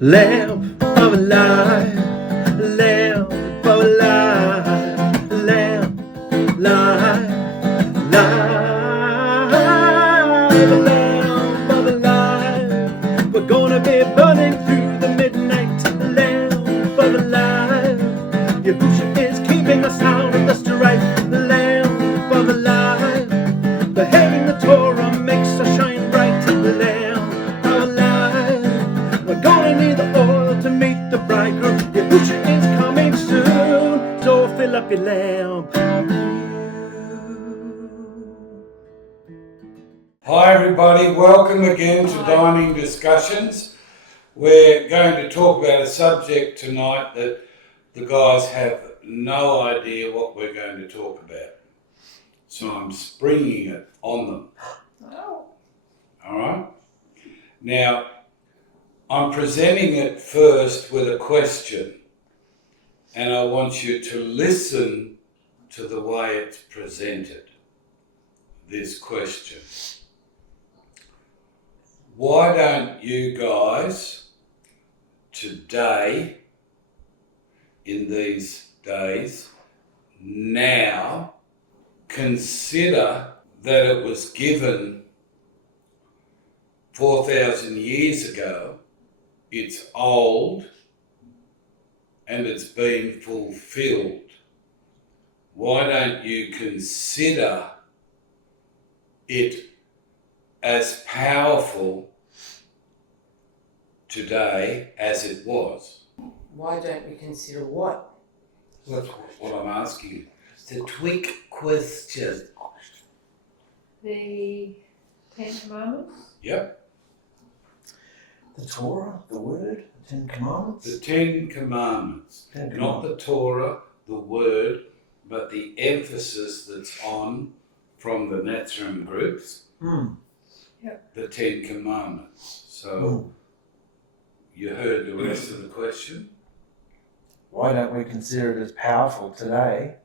Lamb of life, Lamb of life, Lamb, life, life, Lamb of life. We're gonna be burning through the midnight, Lamb of life. Yahusha is keeping us out of the strife, Lamb of life. Behaving the Torah makes us shine bright, Lamb of life. We're gonna need the oil to meet the bridegroom. Yahusha is coming soon, so fill up your lamp. Hi everybody, welcome again to Dining Discussions. We're going to talk about a subject tonight that the guys have no idea what we're going to talk about. So I'm springing it on them. Oh. Alright? Now, I'm presenting it first with a question, and I want you to listen to the way it's presented. This question. Why don't you guys today, in these days, now consider that it was given 4,000 years ago, it's old, and it's been fulfilled? Why don't you consider it as powerful today as it was? Why don't we consider what? That's what I'm asking you. It's a quick question. The Ten Commandments? Yep. The Torah, the Word, the Ten Commandments? The Ten Commandments. Not the Torah, the Word, but the emphasis that's on from the 𝗪𝗓𝗪𝗓 groups. The Ten Commandments. So you heard the rest of the question? Why don't we consider it as powerful today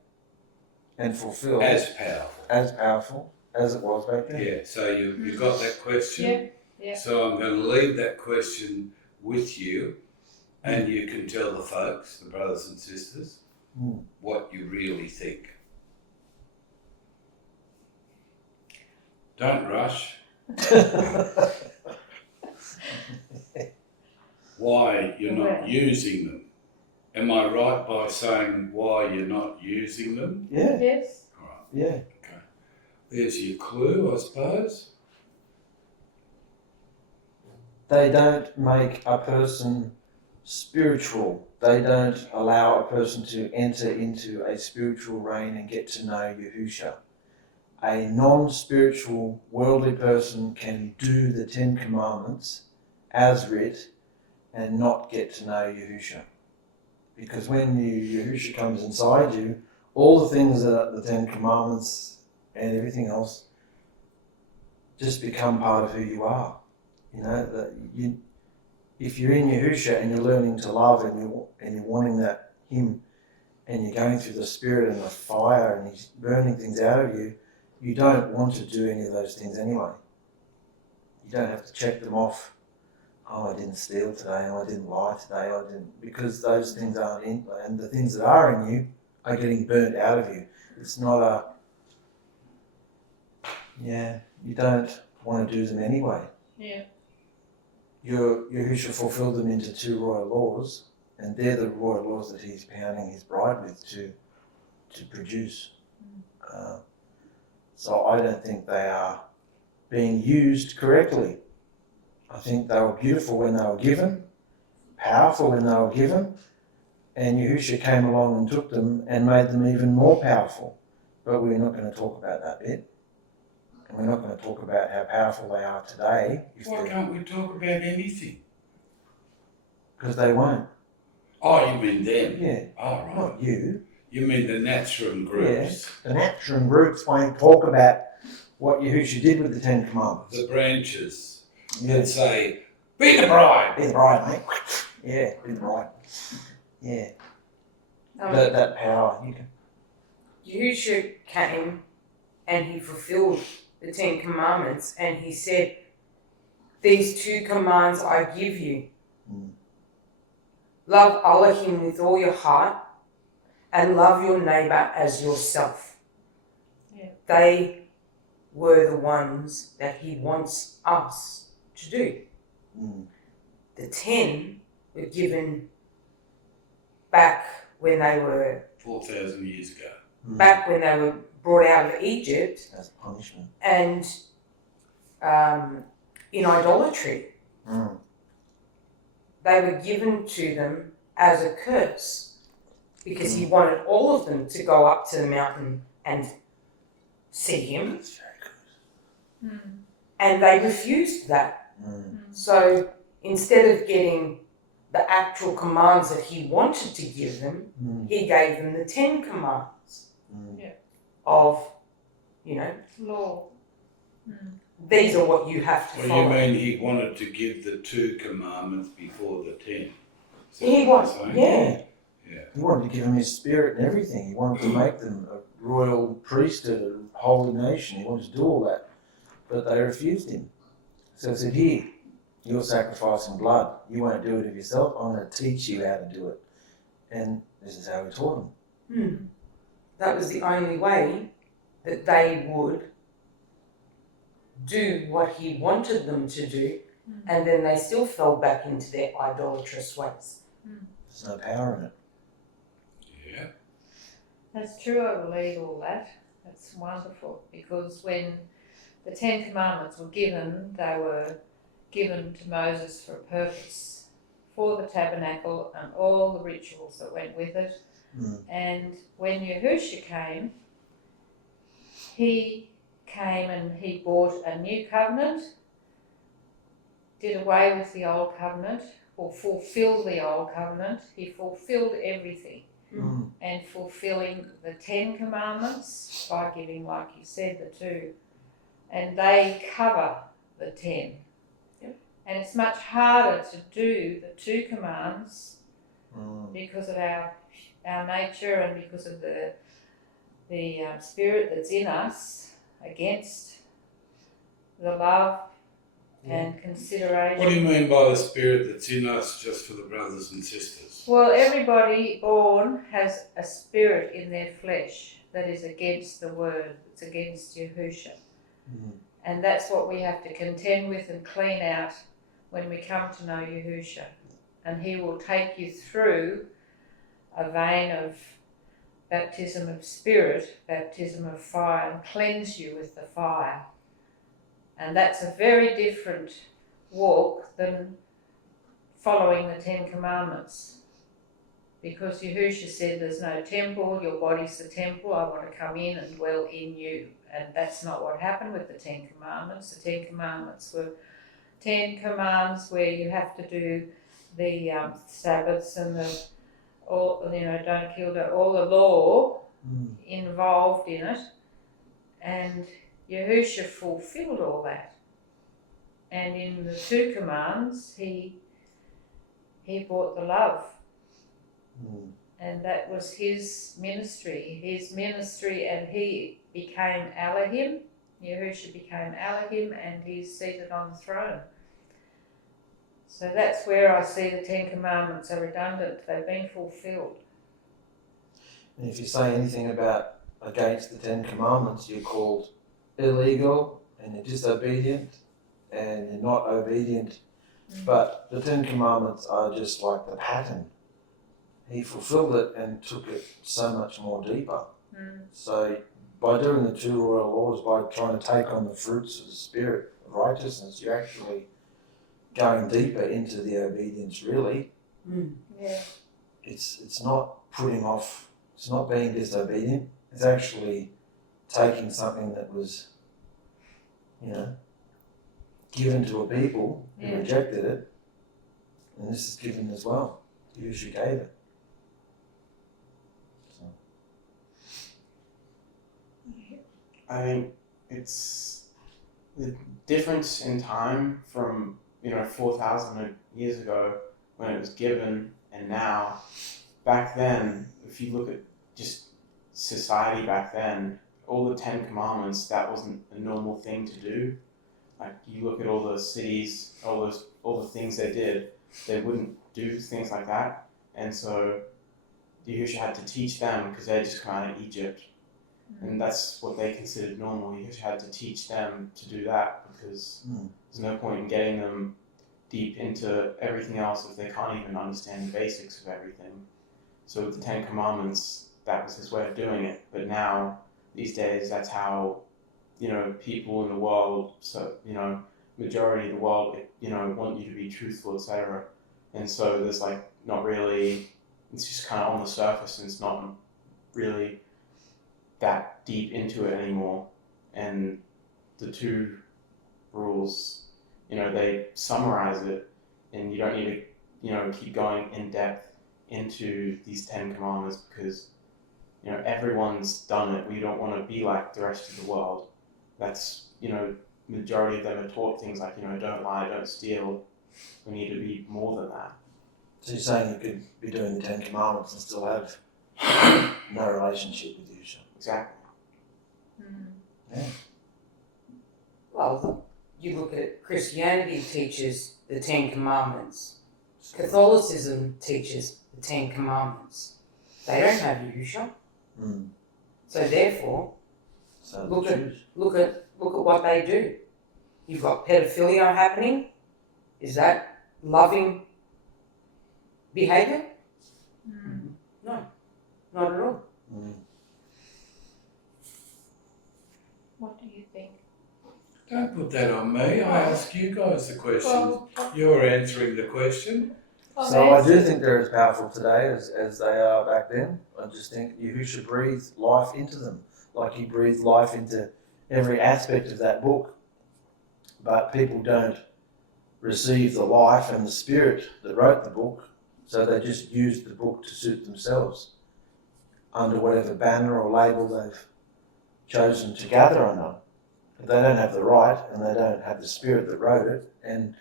and fulfilled? As powerful. As powerful as it was back then? Yeah, so you got that question? Yeah. So I'm going to leave that question with you, and you can tell the folks, the brothers and sisters, what you really think. Don't rush. Why you're not using them. Am I right by saying why you're not using them? Yeah. Yes. All right. Yeah. Okay. There's your clue, I suppose. They don't make a person spiritual. They don't allow a person to enter into a spiritual reign and get to know Yahusha. A non-spiritual, worldly person can do the Ten Commandments as writ and not get to know Yahusha. Because when Yahusha comes inside you, all the things that are the Ten Commandments and everything else just become part of who you are. You know, if you're in Yahusha and you're learning to love and you're wanting that Him, and you're going through the Spirit and the fire and He's burning things out of you, you don't want to do any of those things anyway. You don't have to check them off. Oh, I didn't steal today, oh, I didn't lie today, I didn't, because those things aren't in, and the things that are in you are getting burnt out of you. It's not you don't want to do them anyway. Yeah. Yahusha fulfilled them into 2 royal laws, and they're the royal laws that He's pounding His bride with to produce. So I don't think they are being used correctly. I think they were beautiful when they were given, powerful when they were given, and Yahusha came along and took them and made them even more powerful. But we're not going to talk about that bit. And we're not going to talk about how powerful they are today. Why can't we talk about anything? Because they won't. Oh, you mean them? Yeah. Oh, right. Not you. You mean the 𝗪𝗓𝗪𝗓 groups? Yeah. The 𝗪𝗓𝗪𝗪 groups won't talk about what Yahusha did with the Ten Commandments. The branches Yeah. that say, be the bride. Be the bride, mate. Yeah, be the bride. Yeah. That power. You can. Yahusha came and He fulfilled the Ten Commandments, and He said, these 2 commands I give you. love Elohim with all your heart and love your neighbour as yourself. Yeah. They were the ones that he wants us to do. The 10 were given back when they were 4,000 years ago. back when they were brought out of Egypt As punishment. and in idolatry. They were given to them as a curse because he wanted all of them to go up to the mountain and see him, That's very good. and they refused that. So instead of getting the actual commands that he wanted to give them, he gave them the 10 commands of, Law. these are what you have to What do follow. you mean he wanted to give the 2 commandments before the 10? Is that He what was, you're saying? yeah. Yeah. He wanted to give them his spirit and everything. He wanted to make them a royal priesthood, a holy nation. He wanted to do all that. But they refused him. So he said, here, you're sacrificing blood. You won't do it of yourself. I'm going to teach you how to do it. And this is how he taught them. That was the only way that they would do what he wanted them to do, and then they still fell back into their idolatrous ways. There's no power in it. Yeah. That's true, I believe all that. That's wonderful, because when the 10 Commandments were given, they were given to Moses for a purpose, for the tabernacle and all the rituals that went with it. And when Yahusha came, he came and he brought a new covenant, did away with the old covenant, or fulfilled the old covenant. He fulfilled everything. And fulfilling the 10 Commandments by giving, like you said, the 2. And they cover the 10. And it's much harder to do the 2 commands because of our nature and because of the spirit that's in us against the love and consideration. What do you mean by the spirit that's in us, just for the brothers and sisters? Well, everybody born has a spirit in their flesh that is against the word, it's against Yahusha. And that's what we have to contend with and clean out when we come to know Yahusha. And he will take you through a vein of baptism of spirit, baptism of fire, and cleanse you with the fire. And that's a very different walk than following the 10 Commandments. Because Yahusha said there's no temple, your body's the temple, I want to come in and dwell in you. And that's not what happened with the 10 Commandments. The 10 Commandments were 10 commands where you have to do the Sabbaths and don't kill, all the law involved in it. And Yahusha fulfilled all that. And in the 2 commands, he brought the love. And that was his ministry, and he became Elohim. Yahusha became Elohim, and he's seated on the throne. So that's where I see the 10 Commandments are redundant. They've been fulfilled. And if you say anything about against the 10 Commandments, you're called illegal and you're disobedient and you're not obedient. But the 10 Commandments are just like the pattern. He fulfilled it and took it so much more deeper. So by doing the 2 royal laws, by trying to take on the fruits of the spirit of righteousness, you're actually going deeper into the obedience, really. Yeah. It's not putting off, it's not being disobedient, it's actually taking something that was, given to a people who rejected it, and this is given as well. Yahusha gave it. I think it's the difference in time from 4,000 years ago when it was given and now. Back then, if you look at just society back then, all the 10 Commandments, that wasn't a normal thing to do. Like you look at all the cities, all the things they did, they wouldn't do things like that. And so Yahusha had to teach them because they just come out of Egypt. And that's what they considered normal. Yahusha had to teach them to do that because there's no point in getting them deep into everything else if they can't even understand the basics of everything. So with the Ten Commandments, that was his way of doing it. But now, these days, that's how, people in the world, so, majority of the world, want you to be truthful, etc. And so there's not really, it's just kind of on the surface and it's not really that deep into it anymore. And the two rules, they summarize it, and you don't need to, keep going in depth into these 10 commandments because, everyone's done it. We don't want to be like the rest of the world. That's, majority of them are taught things like, don't lie, don't steal. We need to be more than that. So you're saying you could be doing the 10 Commandments and still have no relationship with Yahusha? Exactly. Yeah. Well, you look at Christianity teaches the 10 Commandments. Catholicism teaches the 10 Commandments. They don't have Yahusha. So therefore, look at what they do. You've got pedophilia happening. Is that loving behaviour? No, not at all. What do you think? Don't put that on me. I ask you guys the question. You're answering the question. So I do think they're as powerful today as they are back then. I just think Yahusha breathed life into them, like he breathed life into every aspect of that book. But people don't receive the life and the spirit that wrote the book, so they just use the book to suit themselves under whatever banner or label they've chosen to gather under. But they don't have the right and they don't have the spirit that wrote it, and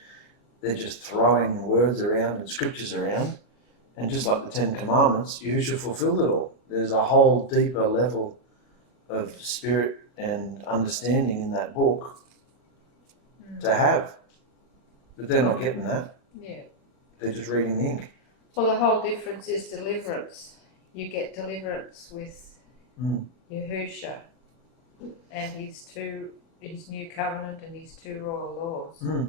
they're just throwing words around and scriptures around. And just like the 10 Commandments, Yahusha fulfilled it all. There's a whole deeper level of spirit and understanding in that book to have. But they're not getting that. Yeah. They're just reading the ink. Well, the whole difference is deliverance. You get deliverance with Yahusha and his new covenant and his 2 royal laws.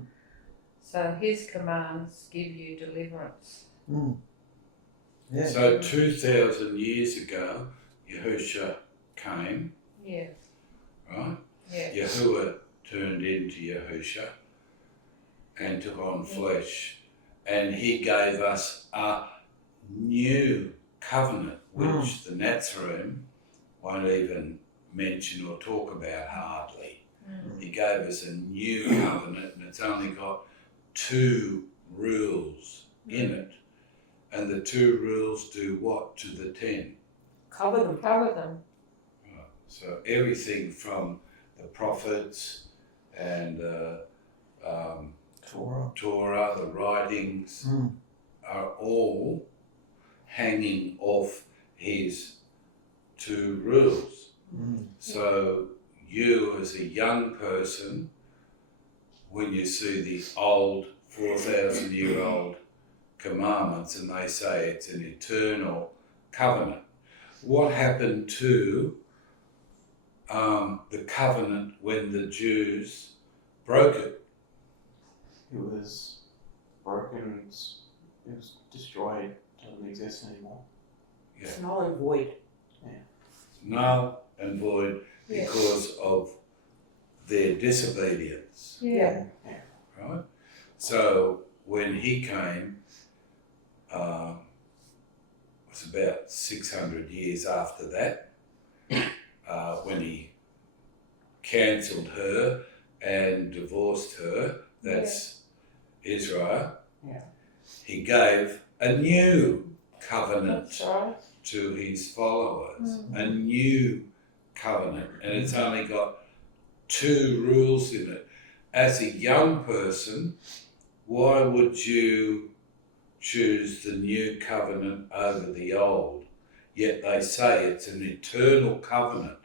So his commands give you deliverance. Yeah. So 2,000 years ago, Yahusha came. Yeah. Right? Yeah. Yahuah turned into Yahusha and took on flesh, and he gave us a new covenant, which the 𝗙𝗪𝗓 won't even mention or talk about hardly. He gave us a new covenant, and it's only got 2 rules in it, and the 2 rules do what to the 10? Cover them. Right. So everything from the prophets and Torah, the writings, are all hanging off his 2 rules. So you as a young person, when you see the old 4,000-year-old commandments and they say it's an eternal covenant, what happened to the covenant when the Jews broke it? It was broken, it was destroyed, doesn't exist anymore. Yeah. It's null and void. Null and void because of their disobedience. Yeah. Right? So when he came, it was about 600 years after that, when he cancelled her and divorced her, that's Israel. Yeah. He gave a new covenant That's right. to his followers, a new covenant, and it's only got 2 rules in it. As a young person, why would you choose the new covenant over the old? Yet they say it's an eternal covenant.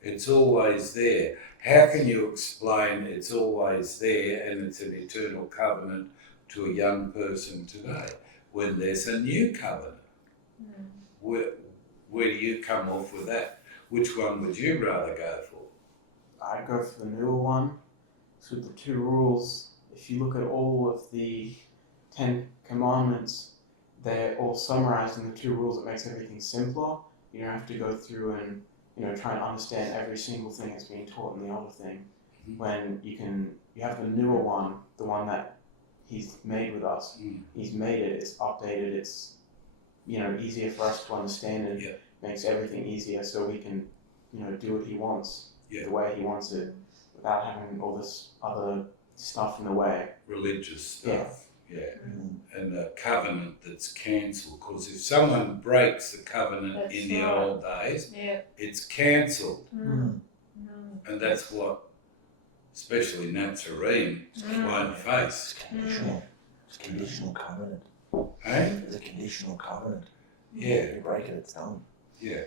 It's always there. How can you explain it's always there and it's an eternal covenant to a young person today? when there's a new covenant. Where do you come off with that? Which one would you rather go for? I'd go for the newer one. So with the 2 rules, if you look at all of the 10 commandments, they're all summarized in the 2 rules. It makes everything simpler. You don't have to go through and try and understand every single thing that's being taught in the older thing. When you have the newer one, the one that He's made with us. He's made it. It's updated. It's easier for us to understand, and makes everything easier, so we can do what He wants the way He wants it, without having all this other stuff in the way. Religious stuff. And a covenant that's cancelled. Because if someone breaks the covenant in the old days, it's cancelled. And that's what, especially Nazarene, won't face. It's a conditional covenant. Eh? It's a conditional covenant. Yeah. You break it, it's done. Yeah.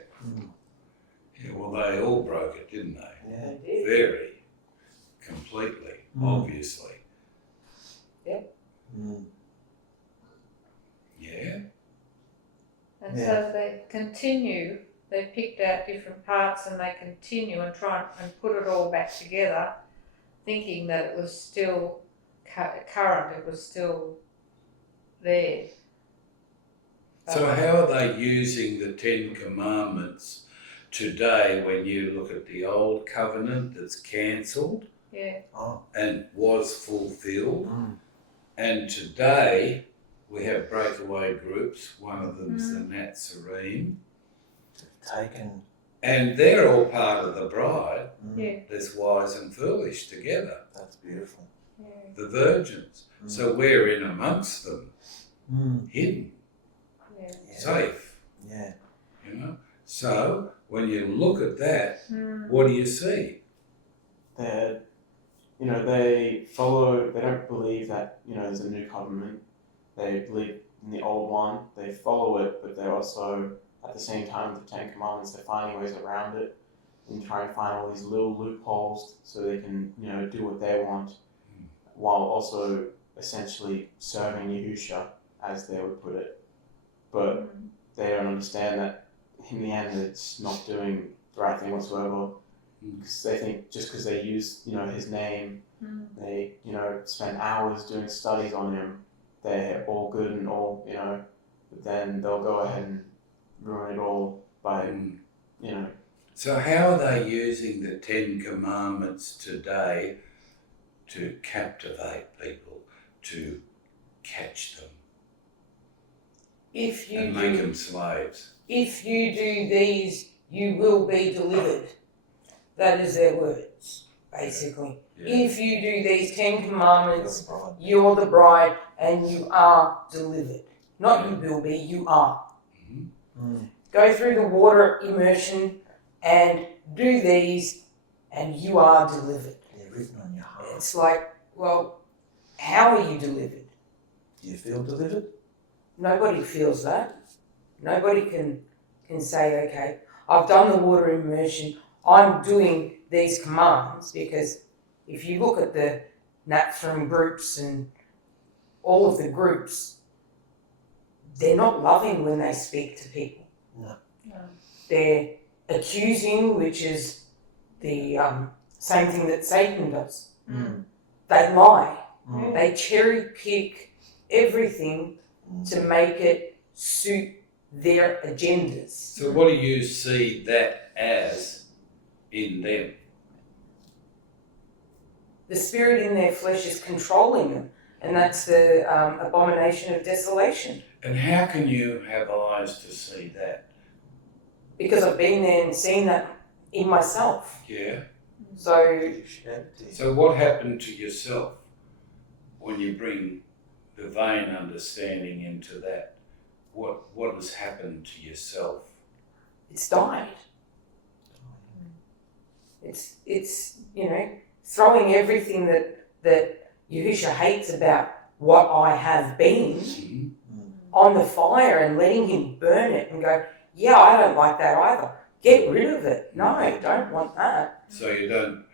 Yeah, well, they all broke it, didn't they? Yeah. Very. Completely, obviously. Yeah. And so they continue, they picked out different parts and they continue and try and put it all back together, thinking that it was still current, it was still there. So how are they using the 10 Commandments today when you look at the old covenant that's cancelled and was fulfilled? And today we have breakaway groups. One of them's the Nazarene. Taken. And they're all part of the bride. There's wise and foolish together. That's beautiful. The virgins. So we're in amongst them, hidden, safe. Yeah. So when you look at that, what do you see? They follow. They don't believe that there's a new covenant. They believe in the old one. They follow it, but they're also at the same time with the 10 Commandments, they're finding ways around it and trying to find all these little loopholes so they can do what they want, while also essentially serving Yahusha, as they would put it. But they don't understand that in the end it's not doing the right thing whatsoever, because they think just because they use His name, they spend hours doing studies on Him, they're all good and all but then they'll go ahead and ruin it all by So how are they using the 10 Commandments today to captivate people, to catch them and make them slaves? If you do these, you will be delivered. That is their words, basically. If you do these 10 Commandments, you're the bride and you are delivered. Not you will be, you are. Go through the water immersion and do these and you are delivered. They're written on your heart. It's like, well, how are you delivered? Do you feel delivered? Nobody feels that. Nobody can say, okay, I've done the water immersion, I'm doing these commands, because if you look at the Nazarene groups and all of the groups, they're not loving when they speak to people. No. They're accusing, which is the same thing that Satan does. They lie. They cherry pick everything to make it suit their agendas. So what do you see that as in them? The spirit in their flesh is controlling them, and that's the abomination of desolation. And how can you have eyes to see that? Because I've been there and seen that in myself. Yeah. So what happened to yourself when you bring the vain understanding into that? What has happened to yourself? it's died. It's throwing everything that Yahusha hates about what I have been on the fire and letting him burn it and go, yeah, I don't like that either. Get rid of it. No, I don't want that. So you don't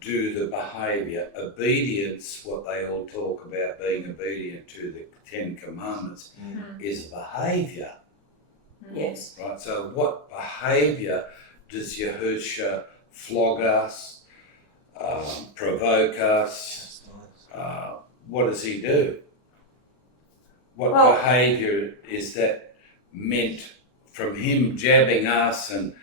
do the behaviour. Obedience, what they all talk about, being obedient to the 10 Commandments, is behaviour. Yes. Right, so what behaviour does Yahusha flog us, provoke us? What does he do? What behaviour is that meant from him jabbing us and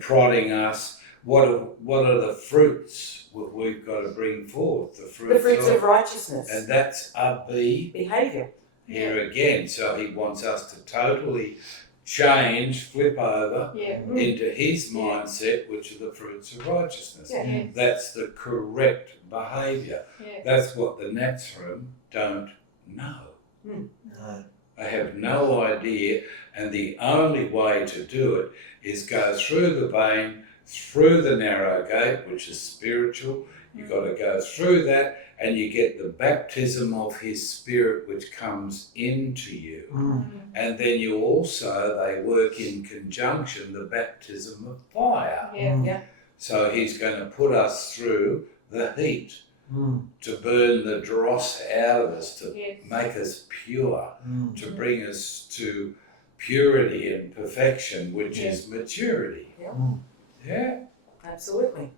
prodding us? What are the fruits we've got to bring forth? The fruits of righteousness. And that's behaviour. Here again. So he wants us to totally change, flip over into his mindset, which are the fruits of righteousness. Yeah. That's the correct behaviour. That's what the Gnatsarim don't know. No. They have no idea, and the only way to do it is go through the vein, through the narrow gate, which is spiritual. You've got to go through that, and you get the baptism of his Spirit, which comes into you. And then you also, they work in conjunction, the baptism of fire. So he's going to put us through the heat to burn the dross out of us, to make us pure, to bring us to purity and perfection, which is maturity. Yeah? Absolutely.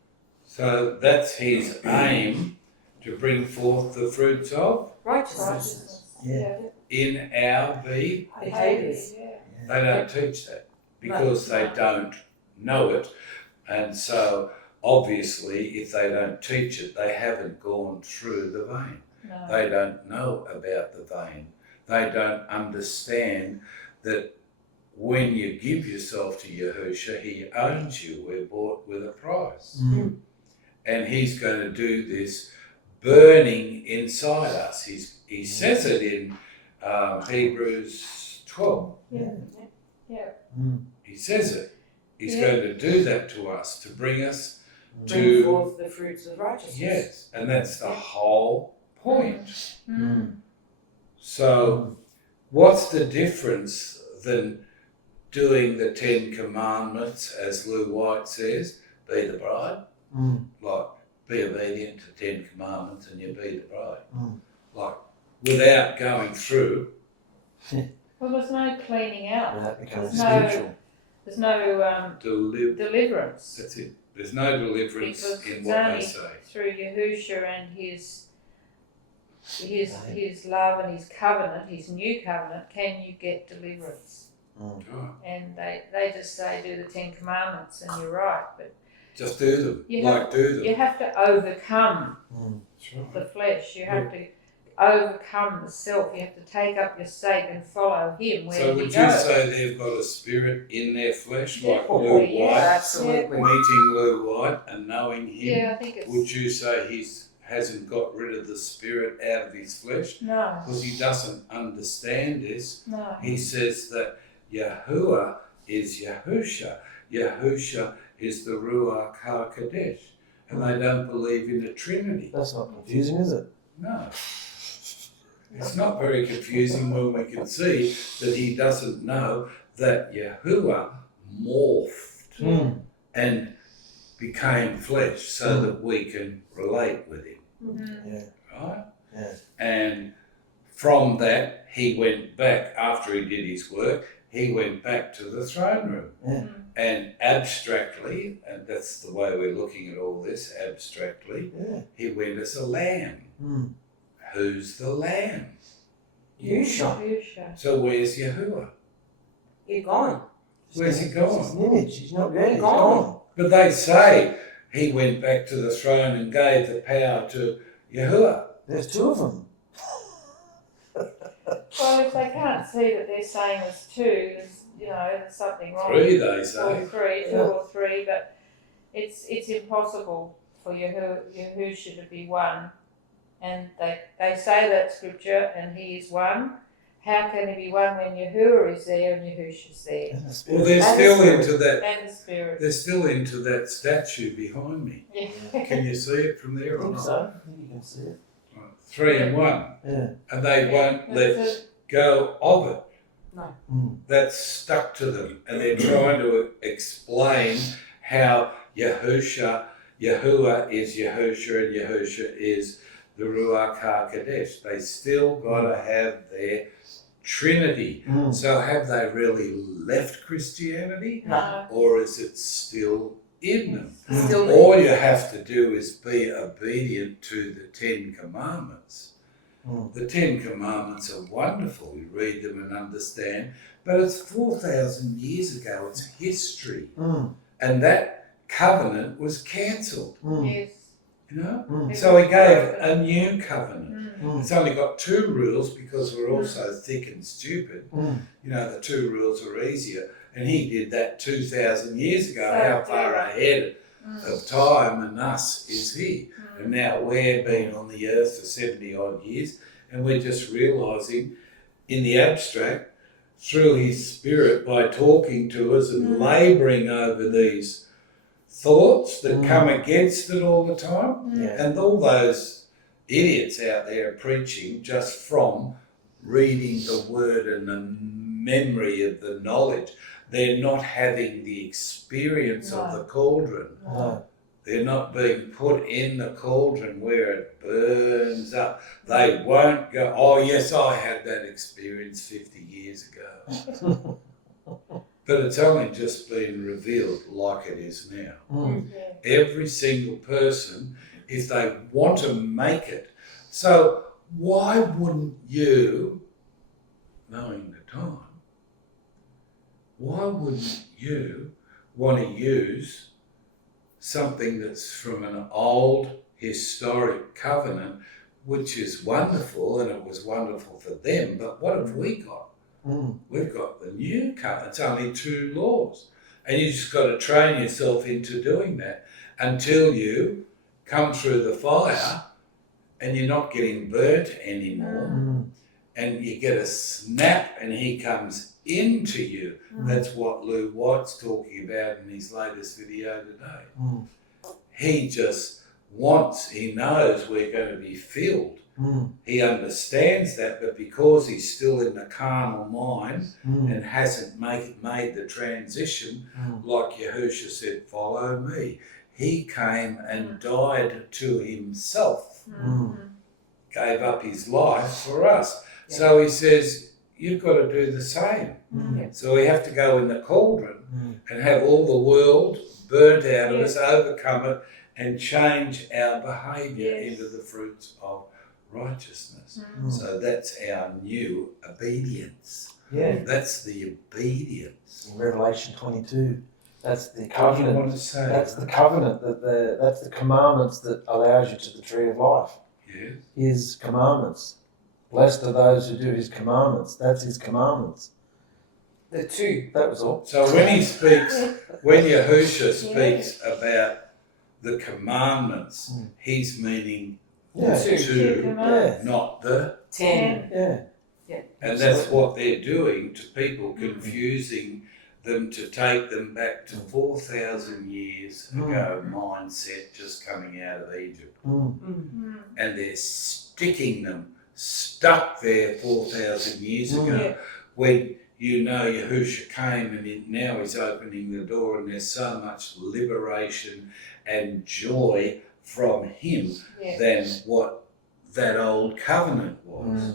So that's his aim, to bring forth the fruits of Righteousness. in our Behaviours. They don't teach that because they don't know it. And so obviously if they don't teach it, they haven't gone through the vein. No. They don't know about the vein. They don't understand that when you give yourself to Yahusha, he owns you. We're bought with a price. And he's going to do this burning inside us. He says it in Hebrews 12. He says it. He's going to do that to us, to bring us Bring forth the fruits of righteousness. Yes, and that's the whole point. So what's the difference than doing the 10 Commandments, as Lou White says, be the bride? Like, be obedient to 10 Commandments and you be the bride. Like, without going through. Well, there's no cleaning out. That becomes There's no deliverance. That's it. There's no deliverance Because in it's what only they say. through Yahusha and his love and his covenant, his new covenant, can you get deliverance. Right. And they just say do the 10 Commandments, and you're right, but Just do them. You do them. have to overcome That's right. the flesh. You have to overcome the self. You have to take up your stake and follow him where So he would you goes. say they've got a spirit in their flesh, like Yeah. Lou Yeah. White, Absolutely. meeting Lou White and knowing him? Yeah, I think it's... Would you say he hasn't got rid of the spirit out of his flesh? No. Because he doesn't understand this. No. He says that Yahuah is Yahusha. Yahusha is the Ruach HaKodesh. And they don't believe in the Trinity. That's not confusing, is it? No. It's not very confusing when we can see that he doesn't know that Yahuah morphed and became flesh so that we can relate with him. Right? Yeah. And from that, he went back, after he did his work, he went back to the throne room. And abstractly, and that's the way we're looking at all this, abstractly, he went as a lamb. Who's the lamb? Yahusha. So where's Yahuah? You're gone. Where's he It's gone? an image. He's not there. He's Gone. gone. But they say he went back to the throne and gave the power to Yahuah. There's two of them. Well, if they can't see that they're saying there's two, there's something wrong. Three, they say. Or three, two or three, but it's impossible for Yahusha to be one. And they say that scripture, and he is one. How can he be one when Yahuah is there and Yahusha's there? Well, they're still into that. And the Spirit. They're still into that statue behind me. Yeah. Can you see it from there I or think not? so. I think you can see it. 3 and 1. Yeah. And they won't let go of it. No. That's stuck to them. And they're trying to explain how Yahusha Yahuah is Yahusha, and Yahusha is the Ruach HaKodesh. They still got to have their Trinity. So have they really left Christianity? No. Or is it still in them? Still All you have to do is be obedient to the 10 Commandments. The 10 Commandments are wonderful. You read them and understand. But it's 4,000 years ago. It's history. And that covenant was cancelled. Yes. You know? It So was he gave broken. a new covenant. It's only got 2 rules because we're all so thick and stupid. You know, the 2 rules are easier. And he did that 2,000 years ago. So How far clever. ahead of time and us is he? And now we're been on the earth for 70 odd years, and we're just realising in the abstract, through his spirit, by talking to us and labouring over these thoughts that come against it all the time. And all those idiots out there are preaching just from reading the word and the memory of the knowledge. They're not having the experience of the cauldron. They're not being put in the cauldron where it burns up. They won't go, oh yes, I had that experience 50 years ago. But it's only just been revealed like it is now. Every single person, if they want to make it. So why wouldn't you, knowing the time, why wouldn't you want to use something that's from an old historic covenant, which is wonderful, and it was wonderful for them, but what have we got? We've got the new covenant. It's only 2 laws. And you just got to train yourself into doing that until you come through the fire and you're not getting burnt anymore. And you get a snap and he comes into you. That's what Lou White's talking about in his latest video today. He just wants, he knows we're going to be filled. He understands that, but because he's still in the carnal mind and hasn't made the transition, like Yahusha said, follow me. He came and died to himself, gave up his life for us. So he says, you've got to do the same. So we have to go in the cauldron and have all the world burnt out of us, overcome it, and change our behaviour into the fruits of righteousness. So that's our new obedience. That's the obedience. In Revelation 22, that's the What do you covenant. want to say? That's the covenant, that's the commandments that allows you to the tree of life. Yes. His commandments. Blessed are those who do his commandments. That's his commandments. The 2. That was all. So when he speaks, when Yahusha speaks about the commandments, he's meaning Yeah. the 2, not the 10. Yeah. And that's what they're doing to people, confusing them to take them back to 4,000 years ago mindset just coming out of Egypt. And they're sticking them stuck there 4,000 years ago when you know Yahusha came and now he's opening the door and there's so much liberation and joy from him than what that old covenant was.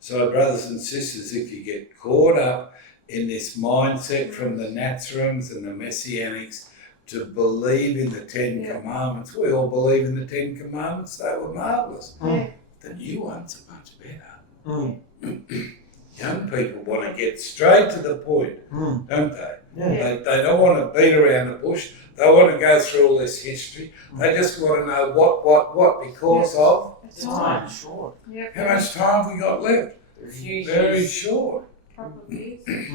So brothers and sisters, if you get caught up in this mindset from the Nazarims and the Messianics to believe in the 10 Commandments, we all believe in the 10 Commandments, they were marvellous. The new ones are much better. Young people want to get straight to the point, don't they? They don't want to beat around the bush. They want to go through all this history. They just want to know what, because of Time short. how much time have we got left? Very Years. short. Probably is.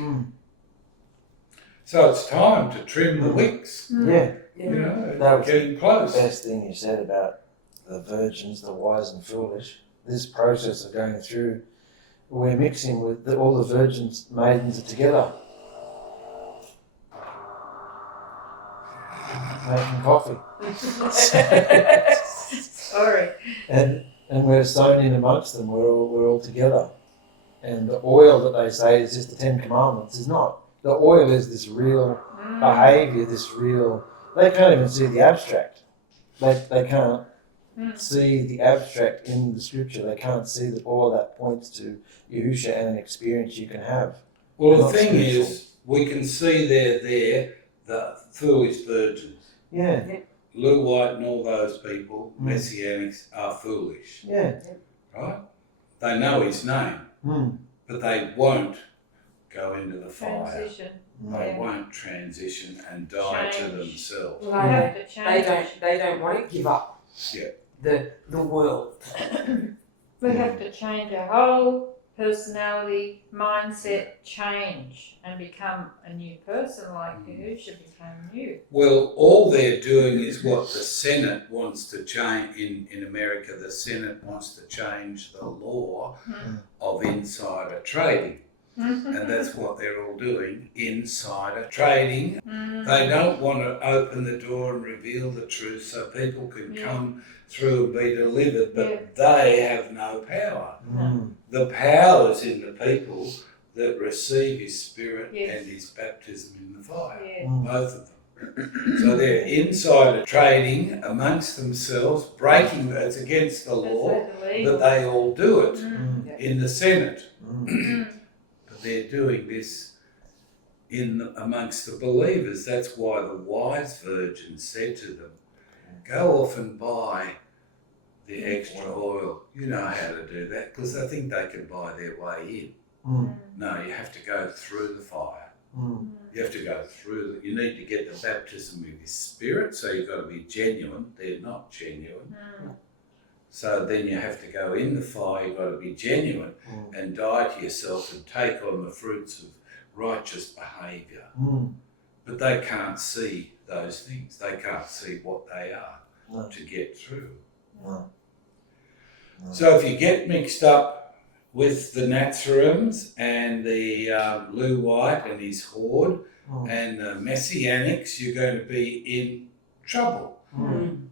So it's time to trim the wicks. Yeah. You know, That was getting the close. best thing you said about the virgins, the wise and foolish. This process of going through, we're mixing with all the virgins, maidens are together. Making coffee. Sorry. And we're sown in amongst them, we're all together. And the oil that they say is just the 10 Commandments is not. The oil is this real behaviour, this real, They can't even see the abstract. They can't see the abstract in the scripture. They can't see that all that points to Yahusha and an experience you can have. Well, the Not thing spiritual. is, we can see there the foolish virgins. Yeah. Lou White and all those people, Messianics, are foolish. Yeah. Right? They know his name, but they won't go into the fire. Transition. They won't transition and die to Change. themselves. Well, they have to change. They don't want to give up the world. We have to change our whole personality, mindset, change, and become a new person like Yahusha became new. Well, all they're doing is what the Senate wants to change. In America, the Senate wants to change the law of insider trading. And that's what they're all doing, insider trading. They don't want to open the door and reveal the truth so people can come through and be delivered, but they have no power. The power is in the people that receive his spirit and his baptism in the fire, both of them. So they're insider trading amongst themselves, breaking, it's against the law, but they all do it in the Senate. But they're doing this amongst the believers. That's why the wise virgin said to them, go off and buy the extra oil. You know how to do that, because I think they can buy their way in. No, you have to go through the fire. You have to go through. You need to get the baptism of his spirit, so you've got to be genuine. They're not genuine. So then you have to go in the fire, you've got to be genuine and die to yourself and take on the fruits of righteous behaviour. But they can't see those things. They can't see what they are to get through. So if you get mixed up with the Nazarims and the Lou White and his horde and the Messianics, you're going to be in trouble.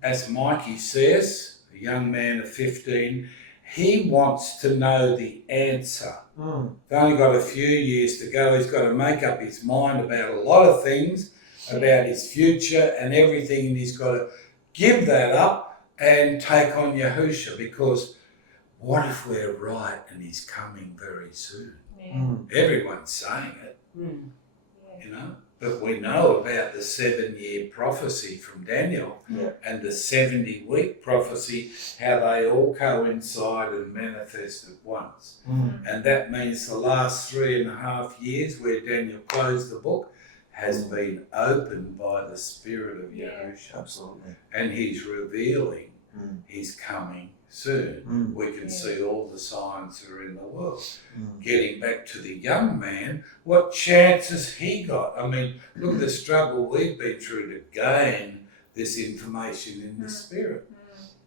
As Mikey says, a young man of 15, he wants to know the answer. He's only got a few years to go. He's got to make up his mind about a lot of things, about his future and everything, and he's got to give that up and take on Yahusha, because what if we're right and he's coming very soon? Everyone's saying it, you know. But we know about the 7-year prophecy from Daniel and the 70-week prophecy, how they all coincide and manifest at once. And that means the last 3.5 years where Daniel closed the book has been opened by the Spirit of Yahusha. Absolutely. And he's revealing he's coming soon. We can see all the signs that are in the world. Getting back to the young man, what chance has he got? I mean, look at the struggle we've been through to gain this information in the Spirit.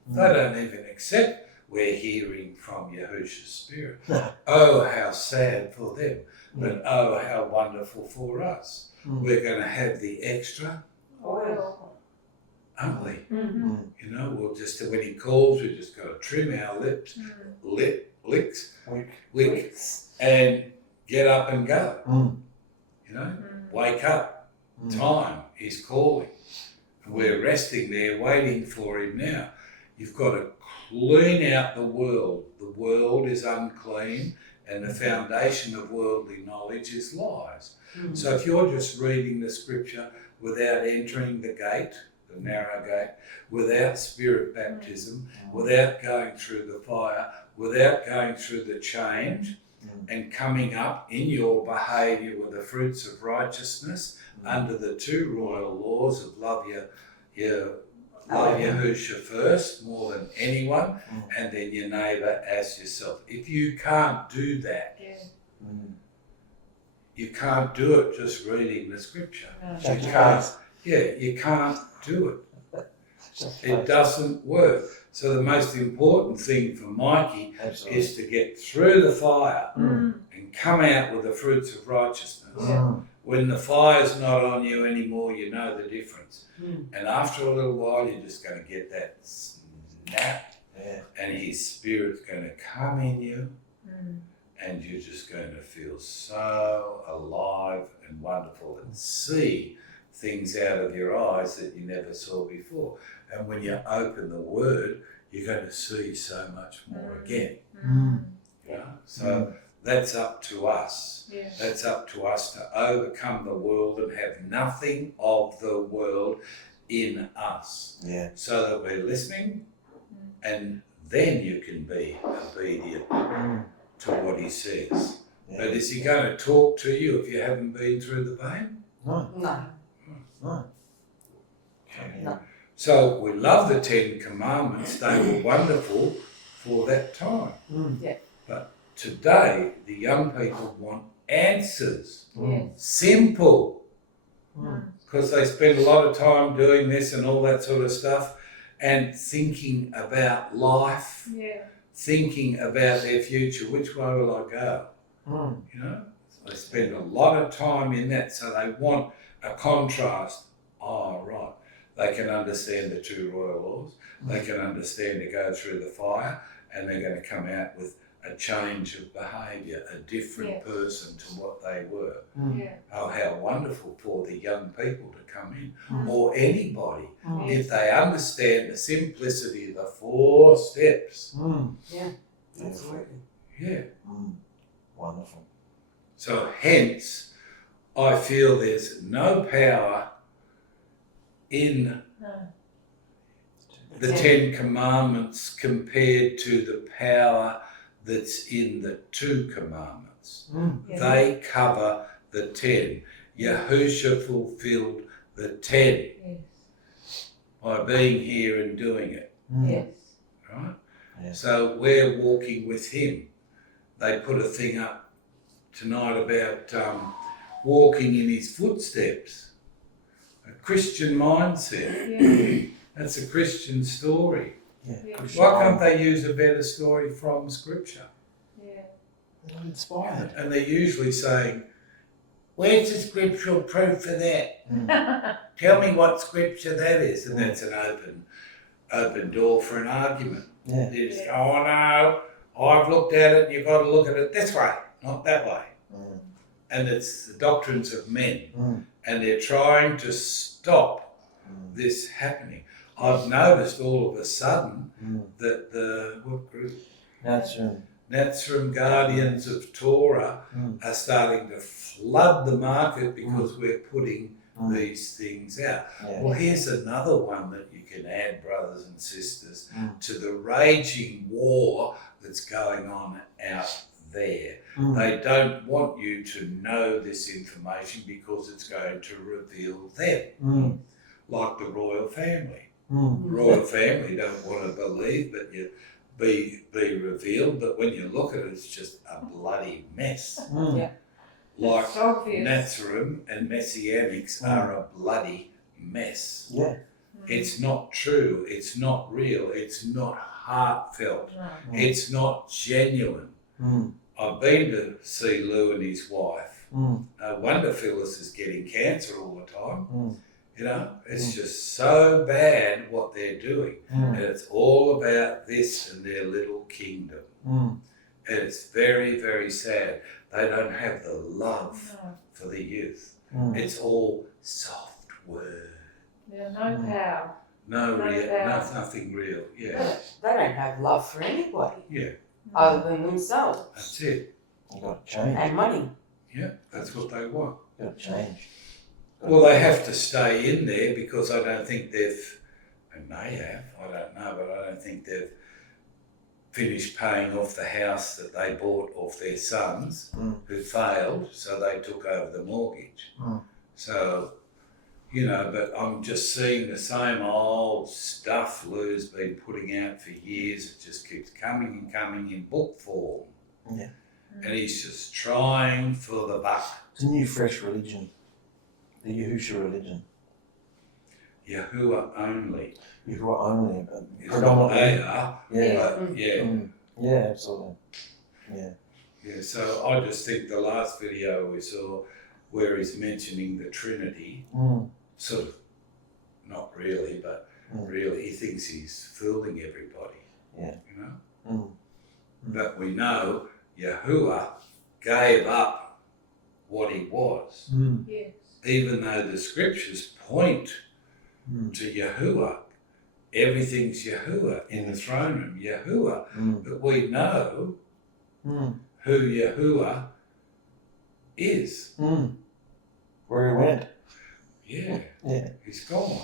They don't even accept we're hearing from Yahusha's Spirit. Oh, how sad for them, but oh, how wonderful for us. We're going to have the extra oil, aren't we? You know, we'll just, when he calls, we just got to trim our lips, wicks, and get up and go. You know, wake up. Time, he's calling. And we're resting there, waiting for him now. You've got to clean out the world. The world is unclean, and the foundation of worldly knowledge is lies. So if you're just reading the scripture without entering the gate, the narrow gate, without spirit baptism, without going through the fire, without going through the change and coming up in your behaviour with the fruits of righteousness under the 2 royal laws of love Yahusha first more than anyone, and then your neighbour as yourself. If you can't do that, you can't do it just reading the scripture. You can't do it. It doesn't work. So the most important thing for Mikey is to get through the fire and come out with the fruits of righteousness. When the fire's not on you anymore, you know the difference. And after a little while, you're just going to get that snap, and his spirit's going to come in you, and you're just going to feel so alive and wonderful and see things out of your eyes that you never saw before. And when you open the Word, you're going to see so much more again. You know? So that's up to us. Yeah. That's up to us to overcome the world and have nothing of the world in us. Yeah. So that we're listening, and then you can be obedient to what he says. Yeah. But is he going to talk to you if you haven't been through the vein? No. No. No. No. So we love the 10 Commandments. They were wonderful for that time. Yeah. But today, the young people want answers. Yes. Simple. Because they spend a lot of time doing this and all that sort of stuff and thinking about life, Yeah. thinking about their future. Which way will I go? You know? They spend a lot of time in that, so they want a contrast. Oh, right. They can understand the 2 royal laws. They can understand to go through the fire, and they're going to come out with a change of behaviour, a different person to what they were. Yeah. Oh, how wonderful for the young people to come in, or anybody, if they understand the simplicity of the 4 steps. Yeah. Absolutely. Yeah. Wonderful. So hence, I feel there's no power in the 10 Commandments compared to the power that's in the 2 Commandments. Yeah. They cover the 10. Yahusha fulfilled the 10 Yes. by being here and doing it, Yes. right? Yeah. So we're walking with him. They put a thing up tonight about walking in his footsteps, a Christian mindset. Yeah. That's a Christian story. Yeah. Why can't they use a better story from Scripture? Yeah. They're inspired. And they're usually saying, where's the scriptural proof for that? Tell me what scripture that is. And that's an open door for an argument. Yeah. They just go, oh no, I've looked at it, you've got to look at it this way, not that way. And it's the doctrines of men. And they're trying to stop this happening. I've noticed all of a sudden that the what group? Ňatzrim Guardians of Torah are starting to flood the market because we're putting these things out. Yeah. Well, here's another one that you can add, brothers and sisters, to the raging war that's going on out there. They don't want you to know this information because it's going to reveal them, like the royal family. The royal family don't want to believe, but you be revealed. But when you look at it, it's just a bloody mess. Yeah. Like It's obvious. Ňatzrim and Messianics are a bloody mess. Yeah. It's not true. It's not real. It's not heartfelt. No. It's not genuine. I've been to see Lou and his wife. No wonder Phyllis is getting cancer all the time. You know, it's just so bad what they're doing. And it's all about this and their little kingdom. And it's very, very sad. They don't have the love for the youth. It's all soft word. Yeah, no power. No No real, power. nothing real. Yeah, They don't have love for anybody yeah, other than themselves that's it. You've got to change. and money. Yeah, that's what they want. You've got to change. Well, they have to stay in there because I don't think they've, they may have, I don't know, but I don't think they've finished paying off the house that they bought off their sons who failed, so they took over the mortgage. So, you know, but I'm just seeing the same old stuff Lou's been putting out for years. It just keeps coming and coming in book form. Yeah. And he's just trying for the buck. It's a new, fresh religion. The Yahusha religion. Yahuah only. Yahuah only, but It's not they predominantly. are, Yeah. but yeah. Yeah, absolutely. Yeah. Yeah, so I just think the last video we saw where he's mentioning the Trinity, sort of, not really, but really he thinks he's fooling everybody. Yeah. You know? But we know Yahuah gave up what he was. Yes. Even though the scriptures point to Yahuah, everything's Yahuah in the throne room, Yahuah. But we know who Yahuah is. Where he went. Yeah. He's gone.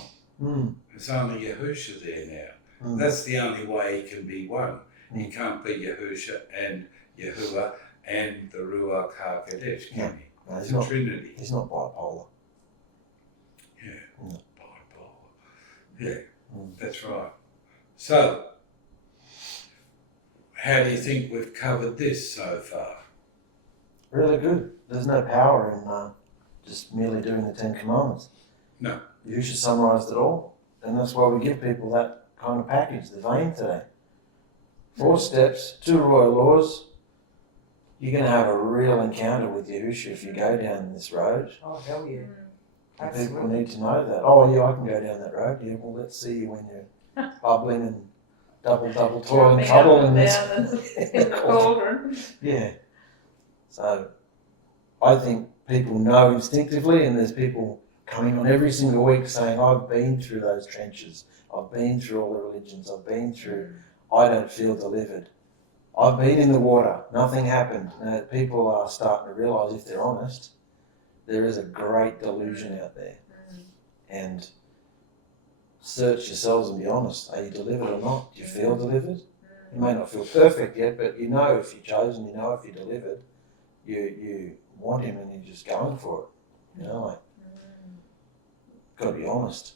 There's only Yahusha there now. That's the only way he can be one. He can't be Yahusha and Yahuah and the Ruach HaKodesh, can he? No, It's a Trinity. He's not bipolar. Yeah, bipolar. Yeah, that's right. So, how do you think we've covered this so far? Really good. There's no power in just merely doing the Ten Commandments. No. Yahusha summarised it all, and that's why we give people that kind of package, the vein today. 4 steps, 2 royal laws. You're going to have a real encounter with Yahusha if you go down this road. Oh, hell yeah. And Absolutely. people need to know that. Oh, yeah, I can go down that road. Yeah, well, let's see you when you're bubbling and double toil and Jumping trouble up and and this. down in the cauldron. Yeah. So I think people know instinctively, and there's people coming on every single week saying, I've been through those trenches. I've been through all the religions. I've been through, I don't feel delivered. I've been in the water. Nothing happened. Now, people are starting to realise, if they're honest, there is a great delusion out there. And search yourselves and be honest. Are you delivered or not? Do you feel delivered? You may not feel perfect yet, but you know if you're chosen, you know if you're delivered. You want him and you're just going for it. You know, like, got to be honest.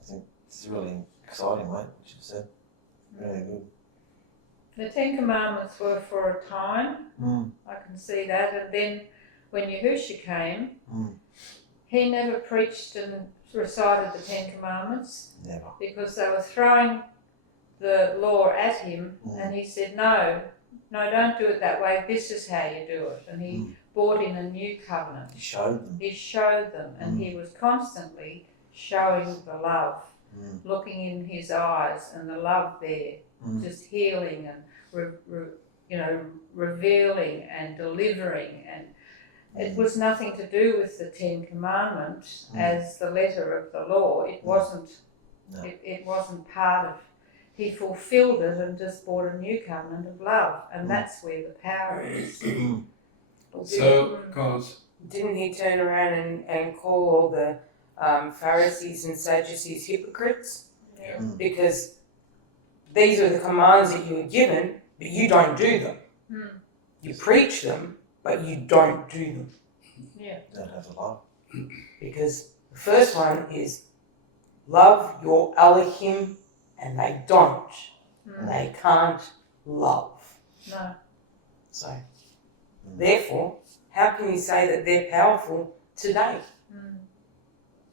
I think it's really exciting, mate, what you said. Really good. The 10 Commandments were for a time. I can see that. And then when Yahusha came, he never preached and recited the 10 Commandments. Never. Because they were throwing the law at him, and he said, no, don't do it that way. This is how you do it. And he brought in a new covenant. He showed them. He showed them, and he was constantly showing the love, looking in his eyes, and the love there, just healing and revealing and delivering. And it was nothing to do with the 10 Commandments as the letter of the law. It wasn't. No. It wasn't part of. He fulfilled it and just brought a new covenant of love, and that's where the power is. So, cause Didn't he turn around and call all the Pharisees and Sadducees hypocrites? Yeah. Because these are the commands that you were given, but you don't do them. You preach them, but you don't do them. Yeah. Don't have a love. Because the first one is love your Elohim, and they don't. They can't love. No. So, therefore, how can you say that they're powerful today?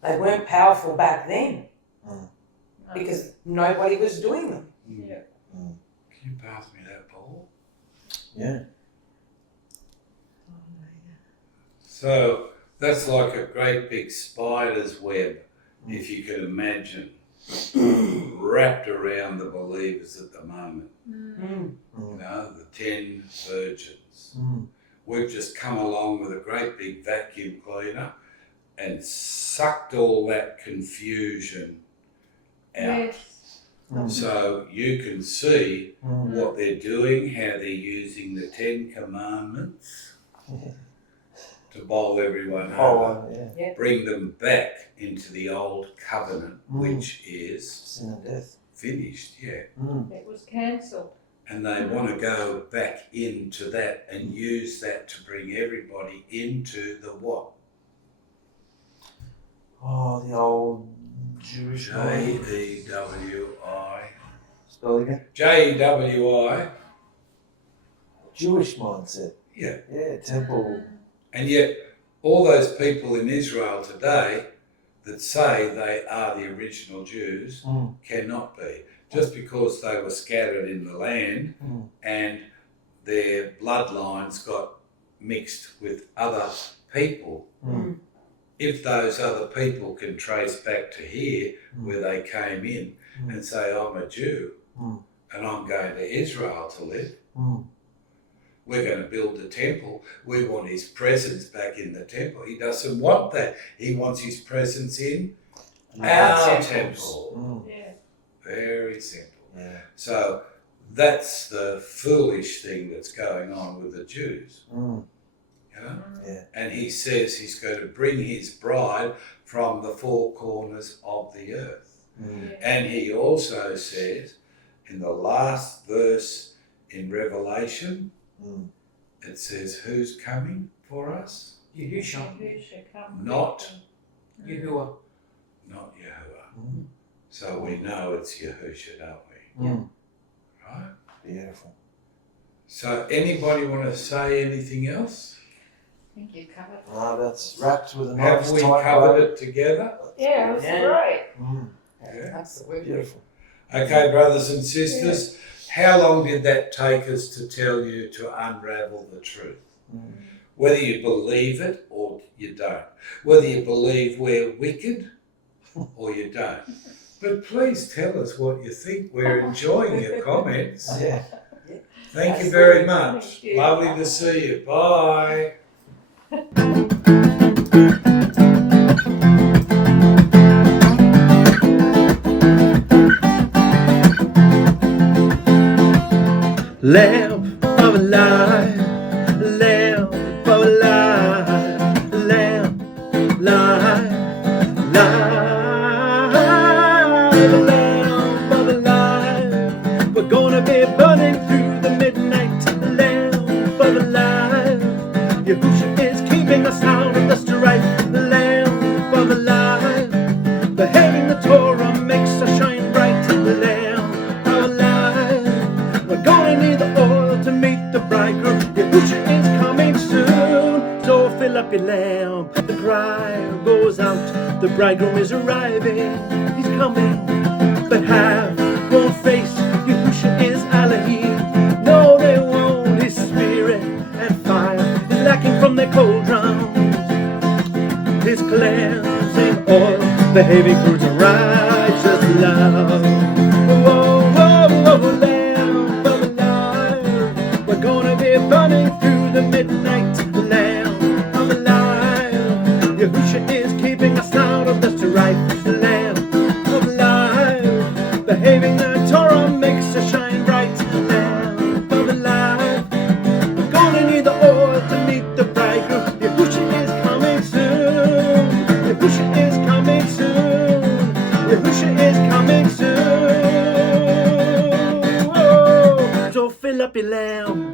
They weren't powerful back then because nobody was doing them. Yeah. Can you pass me that ball? Yeah. So that's like a great big spider's web, if you could imagine, wrapped around the believers at the moment. You know, the 10 virgins. We've just come along with a great big vacuum cleaner and sucked all that confusion out. Yes. So you can see what they're doing, how they're using the 10 Commandments to bowl everyone over, Yeah. bring them back into the old covenant, which is Sin and death. finished, It was cancelled. And they want to go back into that and use that to bring everybody into the what? Oh, the old Jewish mind. J-E-W-I. Spell it again. J-E-W-I. Jewish mindset. Yeah. Yeah, temple. And yet, all those people in Israel today that say they are the original Jews cannot be. Just because they were scattered in the land and their bloodlines got mixed with other people, if those other people can trace back to here where they came in and say, I'm a Jew and I'm going to Israel to live, we're going to build a temple. We want his presence back in the temple. He doesn't want that. He wants his presence in our temple. Yeah. Very simple. Yeah. So that's the foolish thing that's going on with the Jews. You know? Yeah. And he says he's going to bring his bride from the four corners of the earth. And he also says in the last verse in Revelation, it says, who's coming for us? Yahusha. Not Yahuah. Not Yahuah. So we know it's Yahusha, don't we? Right? Beautiful. So anybody want to say anything else? I think you covered it. That's wrapped with a nice Have we tight covered bow. it together? Yeah, it was great. Yeah. Absolutely. Beautiful. Okay, brothers and sisters, how long did that take us to tell you to unravel the truth? Whether you believe it or you don't. Whether you believe we're wicked or you don't. But please tell us what you think. We're enjoying your comments. Yeah. Thank you very much. Thank you. Lovely to see you. Bye. Lamp of life, lamp of life, lamp, life, life, lamp of life. We're gonna be burning through the midnight, lamp of life. Yahusha is keeping us out of the strife, lamp of life. Behaving the Torah makes us shine bright, lamp of life. We're gonna need the oil to meet the bridegroom. Yahusha is coming soon, so fill up your lamp. The cry goes out, the bridegroom is arriving, he's coming. But half won't face Yahusha is Elohim. No, they won't. His spirit and fire is lacking from their cold drums. His cleansing oil, behaving fruits of righteous love. Whoa, whoa, whoa, lamp of life. We're gonna be burning through the midnight, lamp of life. Yahusha is keeping us out of the strife, lamp of life. Behaving the Torah makes us shine bright, lamp of life. We're gonna need the oil to meet the bridegroom. Yahusha is coming soon. Yahusha is coming soon. Yahusha is coming soon. Oh, so fill up your lamp.